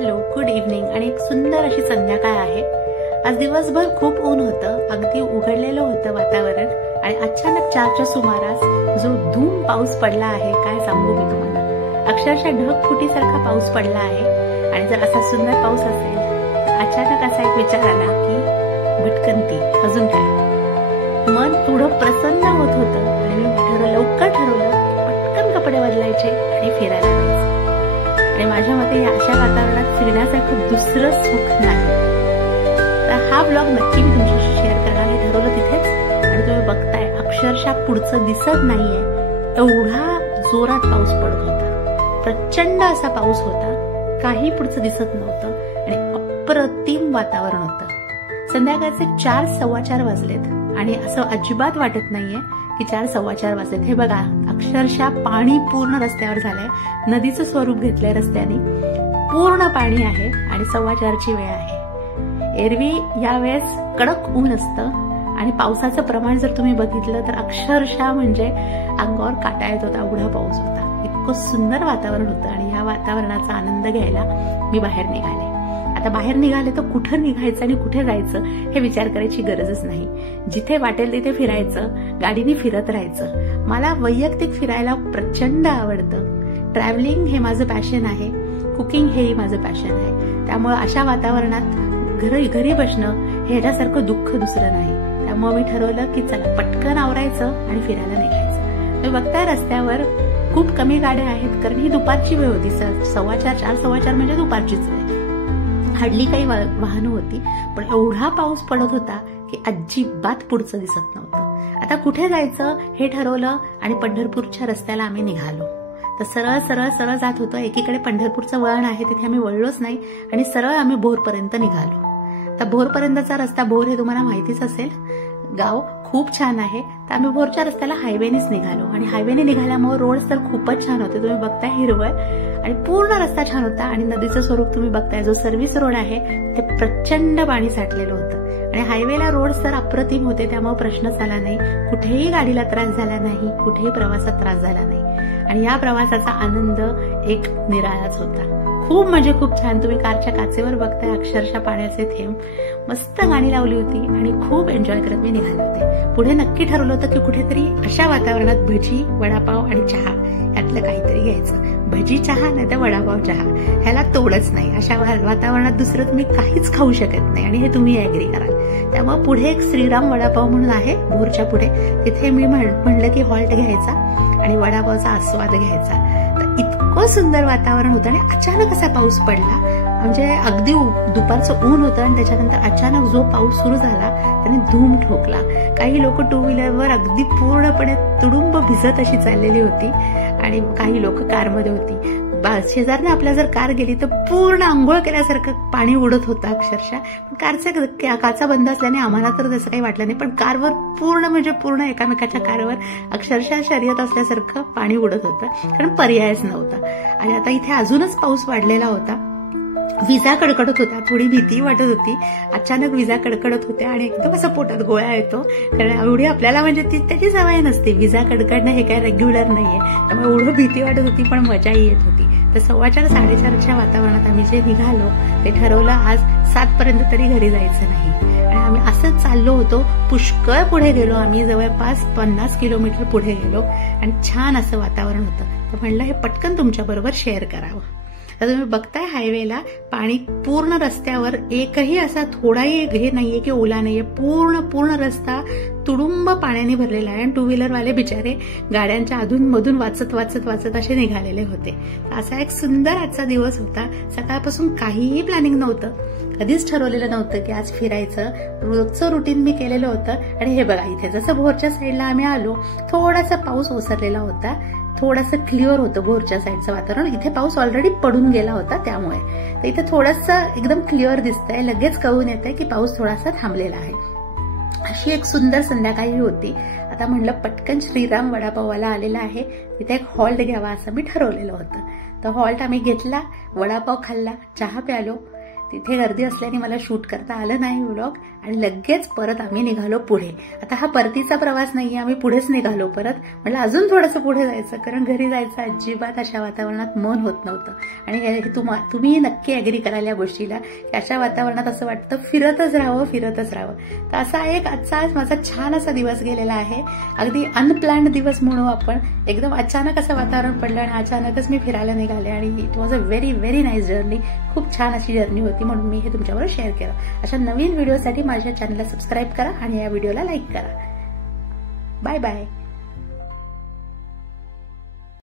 Hello, good evening आणि एक सुंदर अशी संध्याकाळ आहे। आज दिवसभर खूप ऊन होतं, अगदी उघडलेलं होतं वातावरण आणि अचानक 4च्या सुमारास जो धूम पाऊस पडला आहे, काय सांगू मी तुम्हाला। अक्षरशः ढगफुटीसारखा पाऊस पडला आहे आणि जर असा सुंदर पाऊस असेल तर अचानक असा एक विचार आला की भटकंती अजून काय। मन थोडं प्रसन्न होत होतं आणि मी लवकर ठरवलं पटकन कपडे बदलायचे आणि फिरायला जायचं। आणि माझ्या मते या अशा वातावरणात फिरण्यासारखं दुसरं सुख नाही। तर हा ब्लॉग नक्की मी तुमच्याशी शेअर करणार आहे, ठरवलं तिथेच। आणि तुम्ही बघताय अक्षरशः पुढचं दिसत नाहीये, एवढा जोरात पाऊस पडत होता, प्रचंड असा पाऊस होता, काही पुढचं दिसत नव्हतं आणि अप्रतिम वातावरण होतं। संध्याकाळचे 4:15 वाजलेत आणि असं अजिबात वाटत नाहीये की 4:15 वाजलेत। हे बघा, अक्षरशः पाणी पूर्ण रस्त्यावर झालंय, नदीचं स्वरूप घेतलंय रस्त्याने, पूर्ण पाणी आहे आणि 4:15ची वेळ आहे। एरवी यावेळेस कडक ऊन असतं आणि पावसाचं प्रमाण जर तुम्ही बघितलं तर अक्षरशः म्हणजे अंगावर काटा येत होता, एवढा पाऊस होता। इतकं सुंदर वातावरण होतं आणि या वातावरणाचा आनंद घ्यायला मी बाहेर निघाले। आता बाहेर निघाले तर कुठं निघायचं आणि कुठे जायचं हे विचार करायची गरजच नाही, जिथे वाटेल तिथे फिरायचं, गाडीने फिरत राहायचं। मला वैयक्तिक फिरायला प्रचंड आवडतं, ट्रॅव्हलिंग हे माझं पॅशन आहे, कुकिंग हेही माझं पॅशन आहे। त्यामुळे अशा वातावरणात घरी बसणं हे ह्याच्यासारखं दुःख दुसरं नाही। त्यामुळे मी ठरवलं की चला पटकन आवरायचं आणि फिरायला निघायचं। तुम्ही बघताय रस्त्यावर खूप कमी गाड्या आहेत, कारण ही दुपारची वेळ होती, 4:15 म्हणजे दुपारचीच वेळ, हडली काही वाहनं होती, पण एवढा पाऊस पडत होता की अजिबात पुढचं दिसत नव्हतं। आता कुठे जायचं हे ठरवलं आणि पंढरपूरच्या रस्त्याला आम्ही निघालो। तर सरळ जात होतो, एकीकडे पंढरपूरचं वळण आहे, तिथे आम्ही वळलोच नाही आणि सरळ आम्ही भोरपर्यंत निघालो। तर भोरपर्यंतचा रस्ता, भोर हे तुम्हाला माहितीच असेल, गाव खूप छान आहे। तर आम्ही भोरच्या रस्त्याला हायवेनेच निघालो आणि हायवेने निघाल्यामुळे रोड्स तर खूपच छान होते, तुम्ही बघताय हिरवळ आणि पूर्ण रस्ता छान होता आणि नदीचं स्वरूप तुम्ही बघताय, जो सर्व्हिस रोड आहे ते प्रचंड पाणी साठलेलं होतं आणि हायवेला रोड्स तर अप्रतिम होते, त्यामुळे प्रश्नच आला नाही, कुठेही गाडीला त्रास झाला नाही, कुठेही प्रवासात त्रास झाला नाही आणि या प्रवासाचा आनंद एक निराळाच होता। खूप म्हणजे खूप छान, तुम्ही कारच्या काचेवर बघताय अक्षरशः पाण्याचे थेंब, मस्त गाणी लावली होती आणि खूप एन्जॉय करत मी निघाले होते। पुढे नक्की ठरवलं होतं की कुठेतरी अशा वातावरणात भजी, वडापाव आणि चहा यातलं काहीतरी घ्यायचं। भजी चहा नाही तर वडापाव चहा, ह्याला तोडच नाही। अशा वातावरणात दुसरं तुम्ही काहीच खाऊ शकत नाही आणि हे तुम्ही ऍग्री कराल। त्यामुळे पुढे एक श्रीराम वडापाव म्हणून आहे भोरच्या पुढे, तिथे मी म्हणलं की हॉल्ट घ्यायचा आणि वडापावचा आस्वाद घ्यायचा। तर इतकं सुंदर वातावरण होतं आणि अचानक असा पाऊस पडला, म्हणजे अगदी दुपारचं ऊन होतं आणि त्याच्यानंतर अचानक जो पाऊस सुरू झाला त्याने धूम ठोकला। काही लोक टू व्हीलरवर अगदी पूर्णपणे तुडुंब भिजत अशी चाललेली होती आणि काही लोक कारमध्ये होती। शेजारने आपल्या जर कार गेली तर पूर्ण आंघोळ केल्यासारखं पाणी उडत होतं अक्षरशः। कारचा काचा बंद असल्याने आम्हाला तर तसं काही वाटलं नाही, पण कारवर पूर्ण एकामेकाच्या कारवर अक्षरशः शर्यत असल्यासारखं पाणी उडत होतं, कारण पर्यायच नव्हता। आणि आता इथे अजूनच पाऊस वाढलेला होता, विजा कडकडत होता, थोडी भीती वाटत होती, अचानक विजा कडकडत होत्या आणि एकदम असं पोटात गोळा येतो, कारण एवढी आपल्याला म्हणजे त्याची सवय नसते, विजा कडकडणं हे काय रेग्युलर नाहीये, त्यामुळे एवढं भीती वाटत होती पण मजाही येत होती। तर 4:15 साडेचारच्या वातावरणात आम्ही जे निघालो ते ठरवलं आज 7 पर्यंत तरी घरी जायचं नाही आणि आम्ही असंच चाललो होतो। पुष्कळ पुढे गेलो आम्ही, जवळपास 50 किलोमीटर पुढे गेलो आणि छान असं वातावरण होतं। तर म्हणलं हे पटकन तुमच्या बरोबर शेअर करावं। तर तुम्ही बघताय हायवेला पाणी पूर्ण रस्त्यावर, एकही असा थोडाही हे नाहीये की ओला नाहीये, पूर्ण रस्ता तुडुंब पाण्याने भरलेला आहे आणि टू व्हीलरवाले बिचारे गाड्यांच्या अधून मधून वाचत असे निघालेले होते। असा एक सुंदर आजचा दिवस होता। सकाळपासून काहीही प्लॅनिंग नव्हतं, कधीच ठरवलेलं नव्हतं की आज फिरायचं, रोजचं रुटीन मी केलेलं होतं। आणि हे बघा, इथे जसं भोरच्या साईडला आम्ही आलो, थोडासा पाऊस ओसरलेला होता, थोडंसं क्लिअर होतं भोरच्या साईडचं वातावरण, इथे पाऊस ऑलरेडी पडून गेला होता त्यामुळे। तर इथे थोडंसं एकदम क्लिअर दिसतंय, लगेच कळून येतंय की पाऊस थोडासा थांबलेला आहे। अशी एक सुंदर संध्याकाळी होती। आता म्हणलं पटकन श्रीराम वडापाववाला आलेला आहे, तिथे एक हॉल्ट घ्यावा असं मी ठरवलेलं होतं। तर हॉल्ट आम्ही घेतला, वडापाव खाल्ला, चहा प्यालो, तिथे गर्दी असल्याने मला शूट करता आलं नाही व्लॉग आणि लगेच परत आम्ही निघालो पुढे. आता हा परतीचा प्रवास नाहीये, आम्ही पुढेच निघालो परत. म्हटलं अजून थोडंसं पुढे जायचं, कारण घरी जायचं अजिबात अशा वातावरणात मन होत नव्हतं. आणि तुम्ही नक्की अॅग्री कराल या गोष्टीला की अशा वातावरणात असं वाटतं फिरतच राहावं. तर असा एक आजचा माझा छान असा दिवस गेलेला आहे. अगदी अनप्लॅन्ड दिवस म्हणू आपण. एकदम अचानक असं वातावरण पडलं आणि अचानकच मी फिरायला निघाले आणि it was a very very nice journey. खूप छान अशी जर्नी होती, म्हणून मी हे तुमच्याबरोबर शेअर केलं. अशा नवीन व्हिडिओसाठी माझ्या चॅनलला सबस्क्राईब करा आणि या व्हिडिओला लाईक करा. Bye bye.